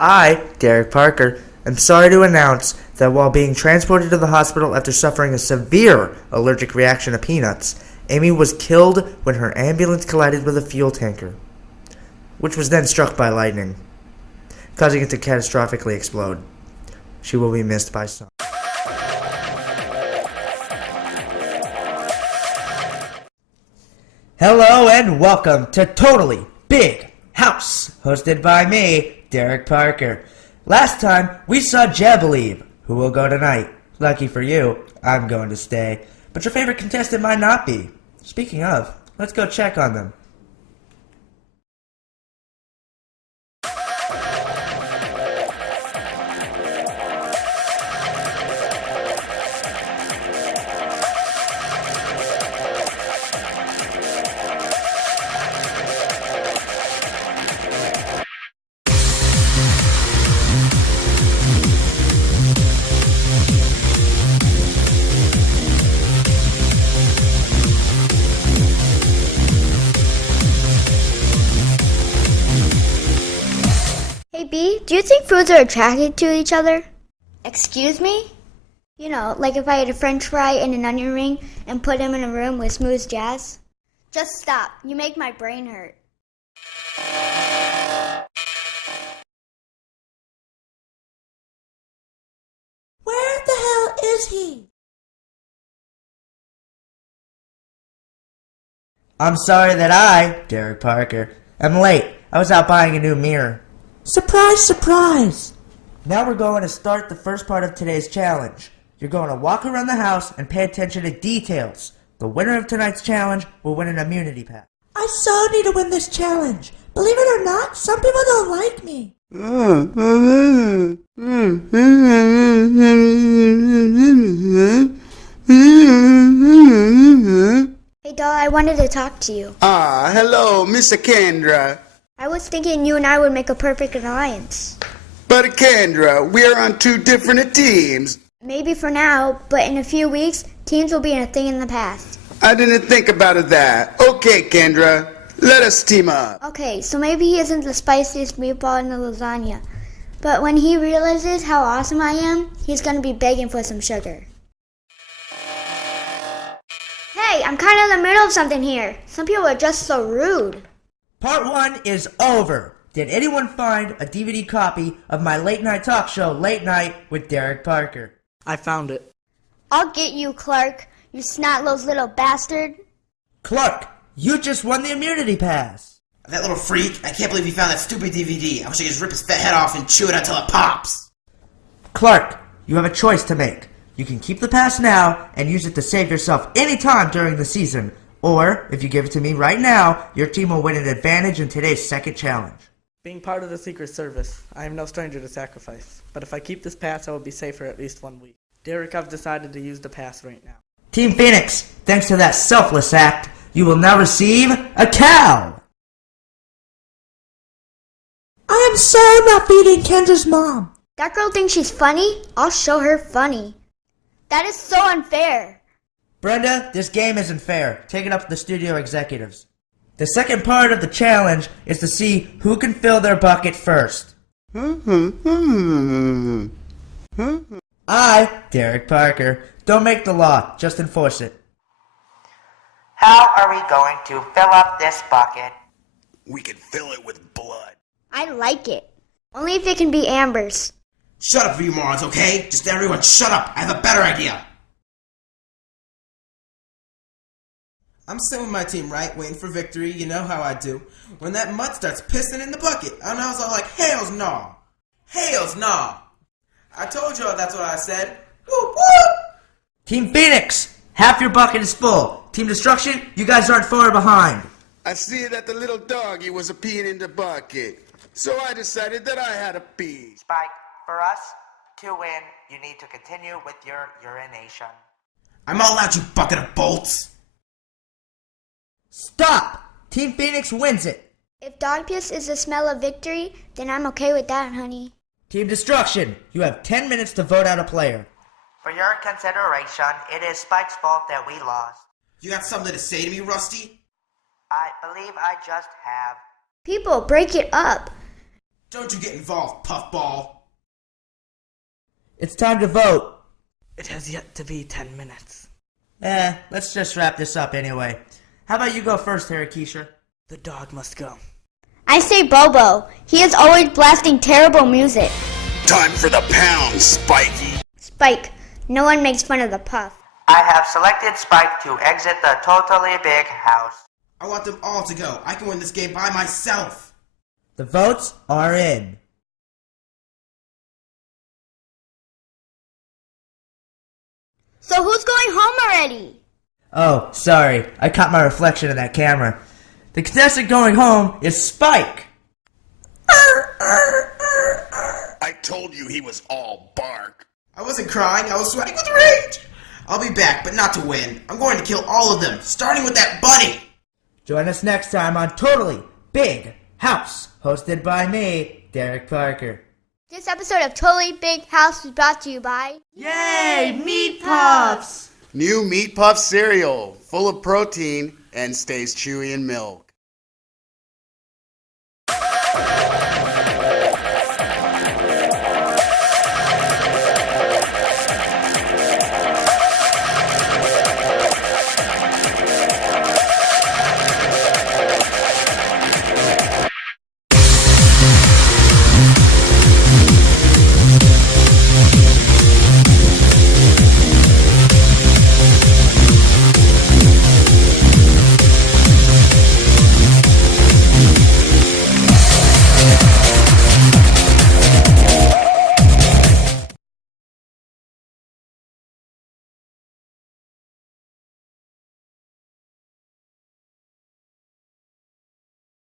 I, Derek Parker, am sorry to announce that while being transported to the hospital after suffering a severe allergic reaction to peanuts, Amy was killed when her ambulance collided with a fuel tanker, which was then struck by lightning, causing it to catastrophically explode. She will be missed by some. Hello and welcome to Totally Big House, hosted by me, Derek Parker. Last time, we saw Jebelieve, who will go tonight. Lucky for you, I'm going to stay. But your favorite contestant might not be. Speaking of, let's go check on them. Hey B, do you think foods are attracted to each other? Excuse me? You know, like if I had a french fry and an onion ring and put them in a room with smooth jazz? Just stop. You make my brain hurt. Where the hell is he? I'm sorry that I, Derek Parker, am late. I was out buying a new mirror. Surprise, surprise! Now we're going to start the first part of today's challenge. You're going to walk around the house and pay attention to details. The winner of tonight's challenge will win an immunity pass. I so need to win this challenge. Believe it or not, some people don't like me. Hey doll, I wanted to talk to you. Hello, Miss Kendra. I was thinking you and I would make a perfect alliance. But Kendra, we are on two different teams. Maybe for now, but in a few weeks, teams will be a thing in the past. I didn't think about that. Okay, Kendra, let us team up. Okay, so maybe he isn't the spiciest meatball in the lasagna. But when he realizes how awesome I am, he's gonna be begging for some sugar. Hey, I'm kinda in the middle of something here. Some people are just so rude. Part 1 is over. Did anyone find a DVD copy of my late night talk show, Late Night with Derek Parker? I found it. I'll get you, Clark, you snot-nosed little bastard. Clark, you just won the immunity pass. That little freak, I can't believe he found that stupid DVD. I wish I could just rip his fat head off and chew it until it pops. Clark, you have a choice to make. You can keep the pass now and use it to save yourself any time during the season. Or, if you give it to me right now, your team will win an advantage in today's second challenge. Being part of the Secret Service, I am no stranger to sacrifice. But if I keep this pass, I will be safe for at least 1 week. Derek, I've decided to use the pass right now. Team Phoenix, thanks to that selfless act, you will now receive a cow. I am so not beating Kendra's mom. That girl thinks she's funny? I'll show her funny. That is so unfair. Brenda, this game isn't fair. Take it up with the studio executives. The second part of the challenge is to see who can fill their bucket first. I, Derek Parker, don't make the law, just enforce it. How are we going to fill up this bucket? We can fill it with blood. I like it. Only if it can be Amber's. Shut up, you morons, okay? Just everyone shut up. I have a better idea. I'm sitting with my team, right? Waiting for victory. You know how I do. When that mutt starts pissing in the bucket, I was all like, hells no. Hells no. I told y'all that's what I said. Whoop, whoop. Team Phoenix, half your bucket is full. Team Destruction, you guys aren't far behind. I see that the little doggy was peeing in the bucket. So I decided that I had to pee. Spike, for us to win, you need to continue with your urination. I'm all out, you bucket of bolts. Stop! Team Phoenix wins it. If dog piss is the smell of victory, then I'm okay with that, honey. Team Destruction, you have 10 minutes to vote out a player. For your consideration, it is Spike's fault that we lost. You got something to say to me, Rusty? believe I just have. People, break it up. Don't you get involved, puffball. It's time to vote. It has yet to be 10 minutes. Let's just wrap this up anyway. How about you go first, A.K.A.? The dog must go. I say Bobo. He is always blasting terrible music. Time for the pound, Spiky. Spike. No one makes fun of the puff. I have selected Spike to exit the totally big house. I want them all to go. I can win this game by myself. The votes are in. So who's going home already? Oh, sorry. I caught my reflection in that camera. The contestant going home is Spike. I told you he was all bark. I wasn't crying, I was sweating with rage. I'll be back, but not to win. I'm going to kill all of them, starting with that bunny. Join us next time on Totally Big House, hosted by me, Derek Parker. This episode of Totally Big House was brought to you by... Yay, Meat Puffs! New Meat Puff cereal, full of protein and stays chewy in milk.